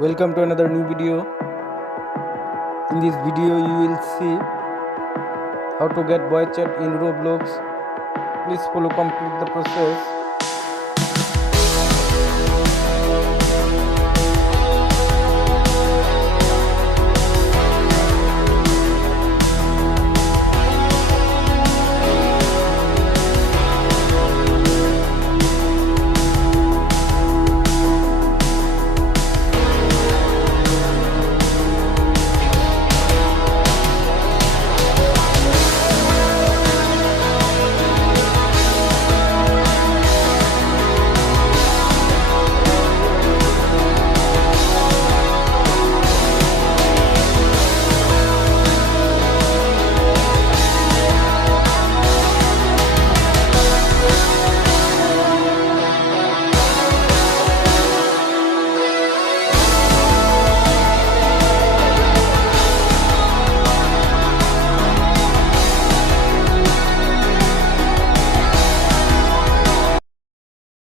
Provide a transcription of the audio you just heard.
Welcome to another new video. In this video you will see how to get voice chat in Roblox. Please follow complete the process.